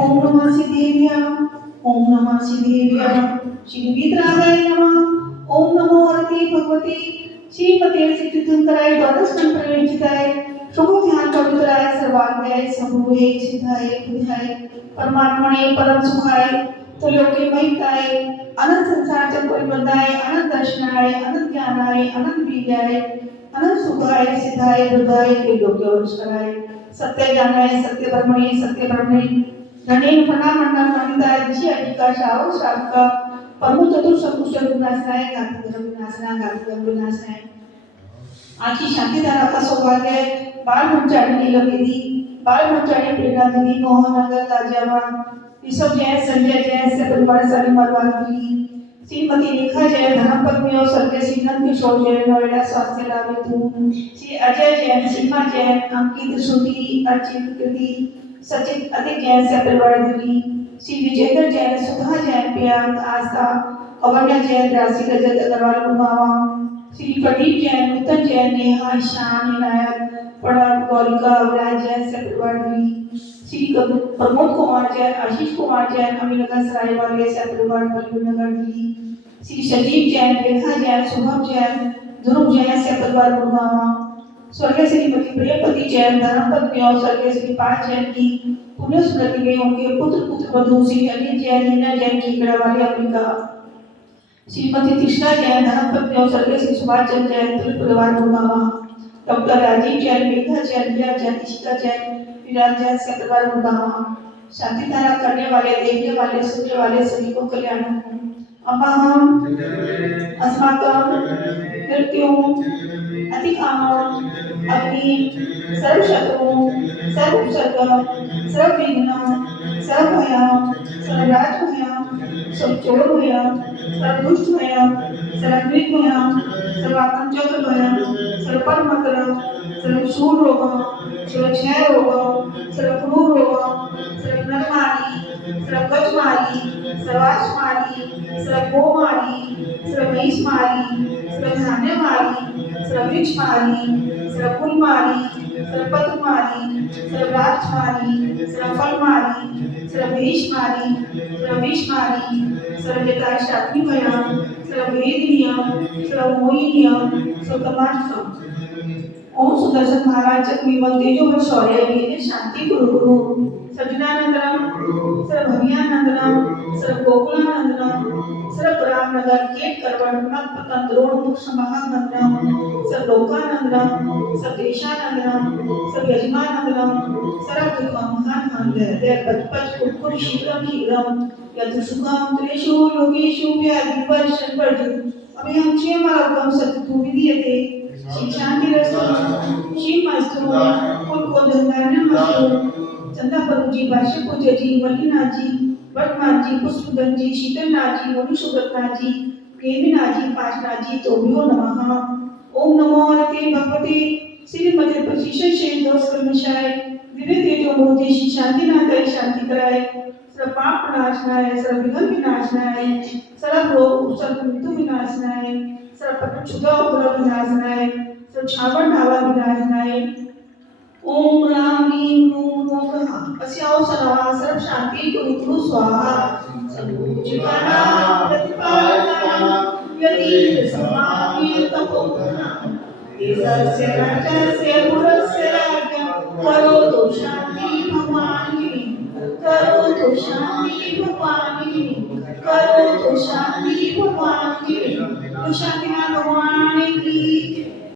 ओम नमः सिद्धेभ्यः। ओम नमः सिद्धेभ्यः। श्री वीतरागाय नमः। ओम नमो हरते भगवते श्रीमते सिद्धिशंकराय द्वादश प्रवेशिताय शुभ ध्यान पवित्राय सर्वांगाय सबुवे सिद्धाय बुधाय परमात्मने परम सुखाय त्रिलोके महिताय अनंत संसार चक्र परिबद्धाय अनंत दर्शनाय अनंत ज्ञानाय अनंत विद्याय अनंत सुखाय सिद्धाय बुधाय त्रिलोके वंशनाय सत्य ज्ञानाय सत्य ब्रह्मणे धनेन फणामंडल पंडिताय ऋषि अधिका श्रावक श्राविका परम चतुर्संकुश विनाशनाय घातक विनाशनाय आखी शांतिधारा का सौभाग्य बाल ब्रह्मचारी नीलगिरी बाल ब्रह्मचारी प्रेरणा देवी मोहन नगर गाजियाबाद ऋषभ जैन संजय जैन से परिवार सारी मरवाली श्रीमती रेखा जैन धर्मपत्नी और स्वर्गीय श्री नंद किशोर जैन नोएडा स्वास्थ्य लाभ हेतु श्री अजय जैन सीमा जैन अंकित श्रुति अर्चित कृति सचित अधिक जैन से परिवार दिल्ली श्री विजेंद्र जैन सुधा जैन प्रियांक आस्था अवन्या जैन राशि रजत अग्रवाल गुमावा श्री प्रदीप जैन नूतन जैन नेहा ईशान इनायत प्रणव गौरिका अविराज जैन से परिवार दिल्ली श्री प्रमोद कुमार जैन आशीष कुमार जैन अमीनगर सराय वाले से परिवार नगर दिल्ली श्री सजीव जैन रेखा जैन शुभम जैन ध्रुव जैन से परिवार गुड़गांव स्वर्गीय श्रीमती प्रियपति जैन धर्मपत्नी और स्वर्गीय श्री पांच जैन की पुण्य स्मृति में उनके पुत्र वधु श्री अनिल जैन नीना जैन की गढ़वाली अमेरिका श्रीमती कृष्णा जैन धर्मपत्नी और स्वर्गीय श्री सुभाष चंद्र जैन तुल परिवार गुड़गांव डॉक्टर राजीव जैन मेघा जैन रिया जैन ईशिका जैन विराज जैन से परिवार गुड़गांव शांति धारा करने वाले देखने वाले सुनने वाले सभी को कल्याण अपाहम अस्माकं मृत्युं अतिकामं अग्नि सर्वशत्रु सर्वोपसर्ग सर्वविघ्न सर्वभयं सर्वराजभयं सर्वचोरभयं सर्वदुष्टभयं सर्वकृतभयं सर्वात्मचक्रभयं सर्वपरमकरं सर्वशूलरोगं सर्वक्षयरोगं सर्वक्रूररोगं सर्वनरमारी सर्वकचमारी सर्वाश्मारी सर्वगोमारी सर्वमहिषमारी सर्वधान्यमारी सर्ववृक्षमारी सर्वफूलमारी सर्वपत्रमारी सर्वराजमारी सर्वफलमारी सर्वभेषमारी सर्वविषमारी सर्वजताशाग्निभयं सर्ववेदिनियं सर्वमोहिनियं सर्वकमार्थं ओम सुदर्शन महाराज चक्रवर्ती तेजो व शौर्य वीर शांति गुरु गुरु सज्जनानंदनम सर्व भवियानंदनम सर्व गोकुलानंदनम सर्व रामनगर केट करवण पतन द्रोण मुख महानंदनम सर्व लोकानंदनम सर्व देशानंदनम सर्व यजमानंदनम सर्व दुखम महान मंगल देव पचपच कुकुर शीघ्रम शीघ्रम यतु सुखम त्रेषु लोकेषु व्याधि वर्षण वर्धु अभी हम क्षेम आगम सततु विधीयते शांतिरस्तु श्रीमस्तु कुलकोधन्यानमस्तु चंदापरु जी भाष्य पूज्य जी मल्लिनाथ जी वर्तमान जी पुष्पदन जी शीतलनाथ जी मनुष्यव्रतनाथ जी प्रेमीनाथ जी पाशनाथ जी तोभ्यो नमः ओम नमो हरते भगवते श्रीमते प्रशिक्षण शेष दोष कर्मशाय दिव्य तेजो मूर्ति श्री शांतिनाथाय शांति कराय सर्व पाप विनाशनाय सर्व विघ्न विनाशनाय सर्व रोग सर्व मृत्यु विनाशनाय सर्व क्षुधा उपद्रव विनाशनाय सर्व छावण ढावा विनाशनाय ओम राम ह्रीं क्रूं नमः अस्याओ सर्वा सर्व शांति कुरु स्वाहा सर्वोचिताना प्रतिपालना यति समाप्य तपोधना देशस्य राज्यस्य पुरस्य राज्ञ करोतु शांति भगवान की करोतु शांति भगवान की करोतु शांति भगवान की तो शांतिनाथ